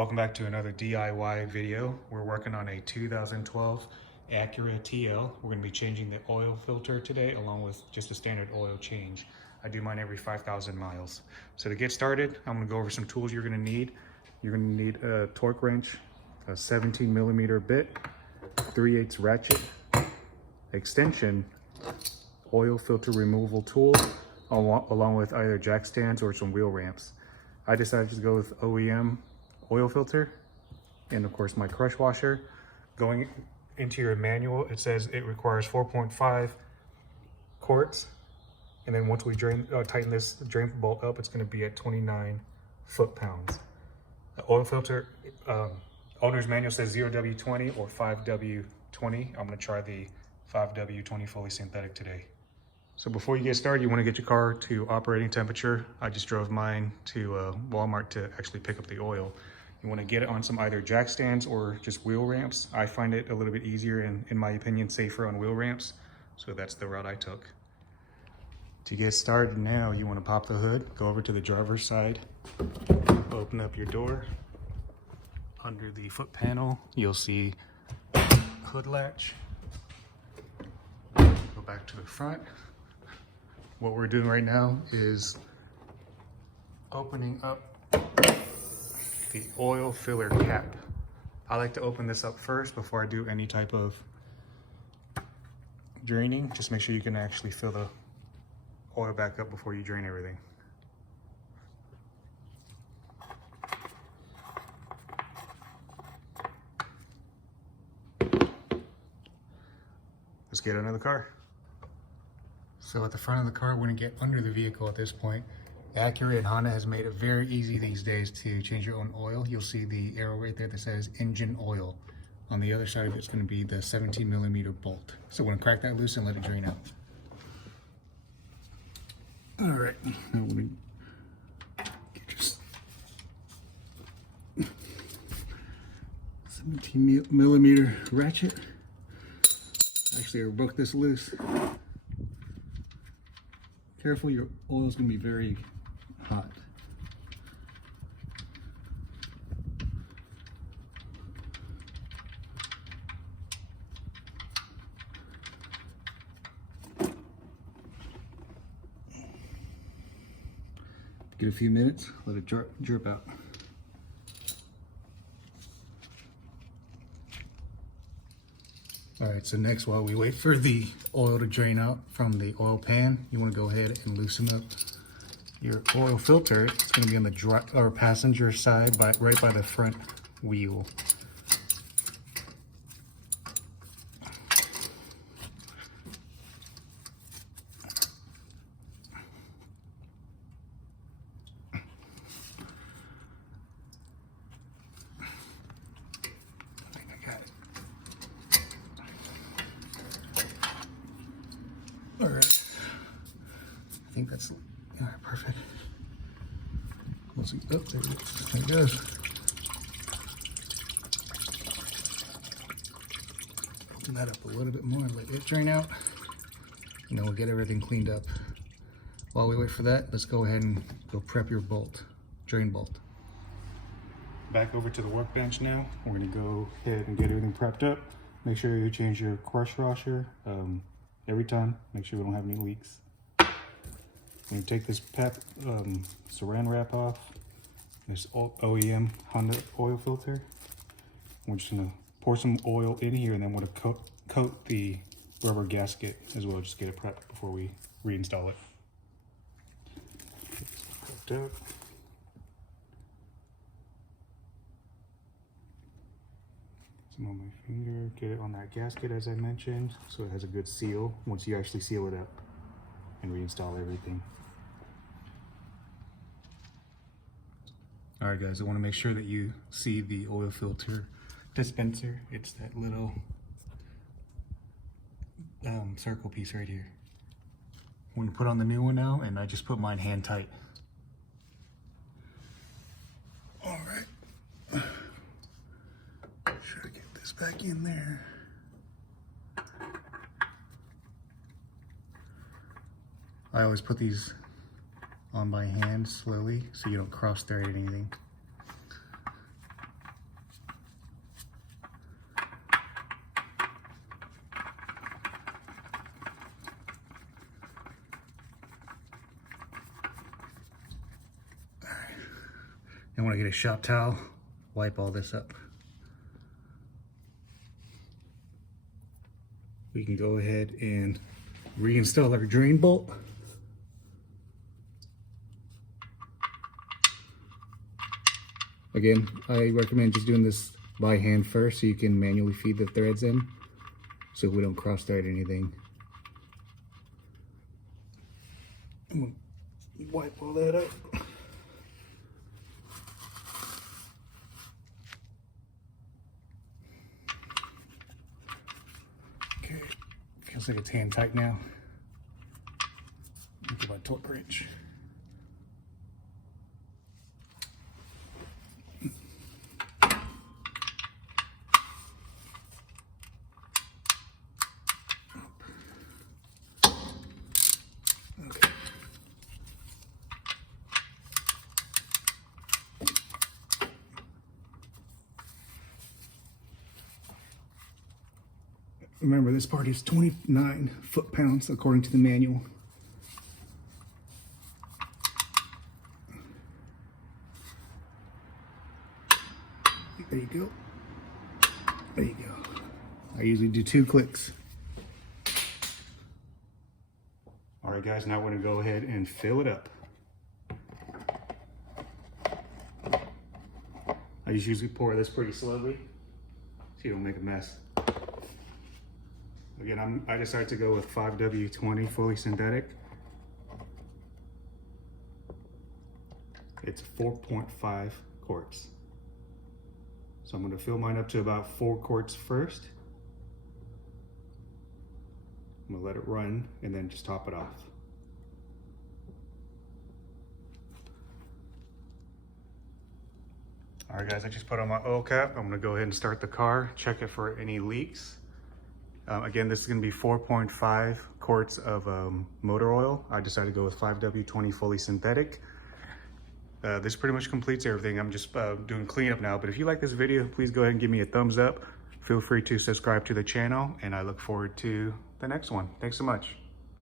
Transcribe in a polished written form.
Welcome back to another DIY video. We're working on a 2012 Acura TL. We're going to be changing the oil filter today along with just a standard oil change. I do mine every 5,000 miles. So to get started, I'm going to go over some tools you're going to need. You're going to need a torque wrench, a 17mm bit, 3/8 ratchet, extension, oil filter removal tool, along with either jack stands or some wheel ramps. I decided to go with OEM oil filter and of course my crush washer. Going into your manual, it says it requires 4.5 quarts, and then once we tighten this drain bolt up, it's going to be at 29 foot-pounds. The oil filter owner's manual says 0W20 or 5W20. I'm going to try the 5W20 fully synthetic today. So before you get started, you want to get your car to operating temperature. I just drove mine to Walmart to actually pick up the oil. You want to get it on some either jack stands or just wheel ramps. I find it a little bit easier and, in my opinion, safer on wheel ramps. So that's the route I took. To get started now, you want to pop the hood, go over to the driver's side, open up your door. Under the foot panel, you'll see hood latch. Go back to the front. What we're doing right now is opening up the oil filler cap. I like to open this up first before I do any type of draining. Just make sure you can actually fill the oil back up before you drain everything. Let's get under the car. So at the front of the car, we're gonna get under the vehicle at this point. Acura and Honda has made it very easy these days to change your own oil. You'll see the arrow right there that says engine oil. On the other side of it's gonna be the 17mm bolt. So we're gonna crack that loose and let it drain out. All right, now we're gonna get your 17mm ratchet. Actually, I broke this loose. Careful, your oil is going to be very hot. Give it a few minutes, let it drip out. All right, so next, while we wait for the oil to drain out from the oil pan, you want to go ahead and loosen up your oil filter. It's going to be on the passenger side, right by the front wheel. All right, I think that's perfect. Closing up, there it goes. Open that up a little bit more and let it drain out. And then we'll get everything cleaned up. While we wait for that, let's go ahead and go prep your drain bolt. Back over to the workbench now. We're gonna go ahead and get everything prepped up. Make sure you change your crush washer every time. Make sure we don't have any leaks. I'm gonna take this saran wrap off. This OEM Honda oil filter. We're just gonna pour some oil in here, and then we're gonna coat the rubber gasket as well. Just get it prepped before we reinstall it. Get this prepped up. Some on my finger. Get it on that gasket as I mentioned, so it has a good seal once you actually seal it up and reinstall everything. All right, guys, I want to make sure that you see the oil filter dispenser. It's that little circle piece right here. I'm going to put on the new one now, and I just put mine hand tight. All right. Try to get this back in there. I always put these on my hand slowly so you don't cross thread anything. I want to get a shop towel, wipe all this up. We can go ahead and reinstall our drain bolt. Again, I recommend just doing this by hand first so you can manually feed the threads in so we don't cross thread anything. I'm gonna wipe all that up. Okay, feels like it's hand tight now. Get my torque wrench. Remember, this part is 29 foot-pounds according to the manual. There you go. There you go. I usually do 2 clicks. All right, guys, now we're gonna go ahead and fill it up. I just usually pour this pretty slowly so you don't make a mess. Again, I decided to go with 5W20 fully synthetic. It's 4.5 quarts. So I'm going to fill mine up to about 4 quarts first. I'm going to let it run and then just top it off. All right, guys, I just put on my oil cap. I'm going to go ahead and start the car, check it for any leaks. Again, this is going to be 4.5 quarts of motor oil. I decided to go with 5W20 fully synthetic. This pretty much completes everything. I'm just doing cleanup now, but if you like this video, please go ahead and give me a thumbs up. Feel free to subscribe to the channel, and I look forward to the next one. Thanks so much.